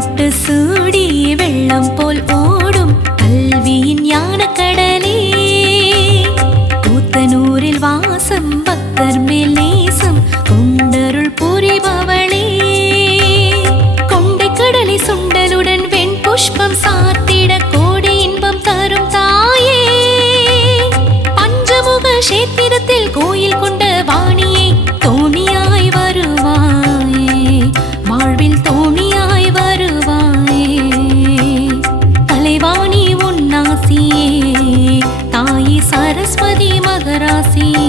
பட்டு சூடி வெள்ளம் போல் ஓடும் கல்வியின் ஞான கடலே கூத்தனூரில் வாசம் பக்தர் மேலே சரஸ்வதி மகராசியே.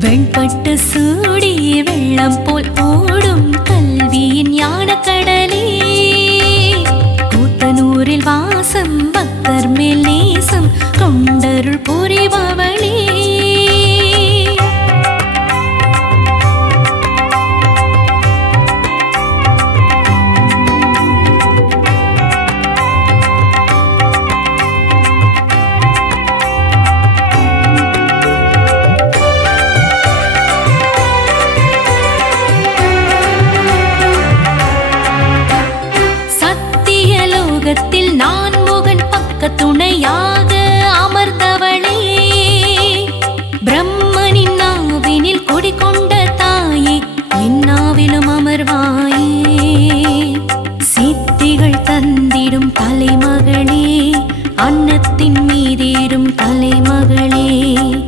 வெண்பட்டு சூடி வெள்ளம் போல் ஓடும் கல்வியின் ஞான கடலே கூத்தனூரில் வாசம் பக்தர் மேல் நேசம் கொண்டருள் புரிபவளே துணையாக அமர்ந்தவளே. பிரம்மனின் நாவினில் குடிகொண்ட தாயே என்னாவிலும் அமர்வாயே. சித்திகள் தந்திடும் தலைமகளே அன்னத்தின் மீதேறும் தலைமகளே.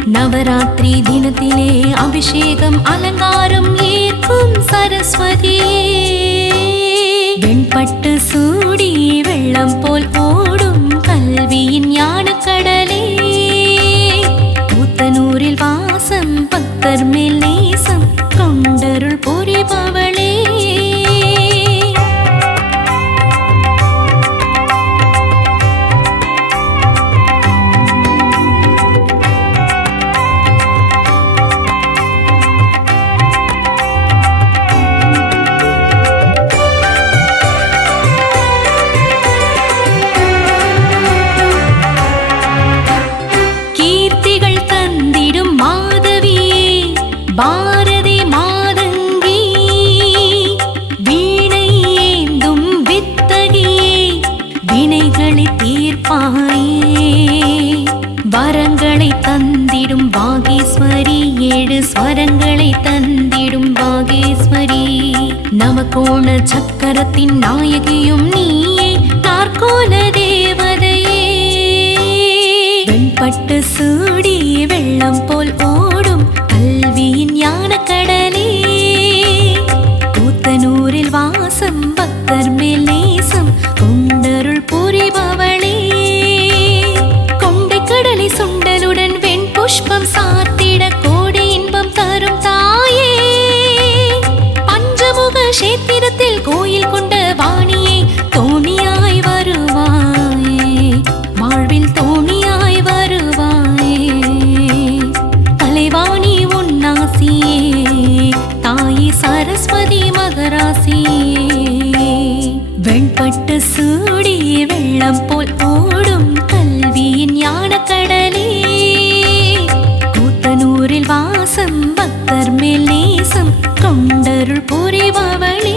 நவராத்திரி தினத்திலே அபிஷேகம் அலங்காரம் ஏற்கும் சரஸ்வதியே. பாரதி மாதங்கி வீணை ஏந்தும் வித்தகியே வினைகளை தீர்ப்பாயே. வரங்களை தந்திடும் பாகேஸ்வரி ஏழு ஸ்வரங்களை தந்திடும் பாகேஸ்வரி. நமக்கோண சக்கரத்தின் நாயகியும் சரஸ்வதி மகராசி. வெண்பட்டு சூடி வெள்ளம் போல் ஓடும் கல்வியின் ஞான கடலே கூத்தனூரில் வாசம் பக்தர் மேல் நேசம் கொண்டருள் புரிபவளே.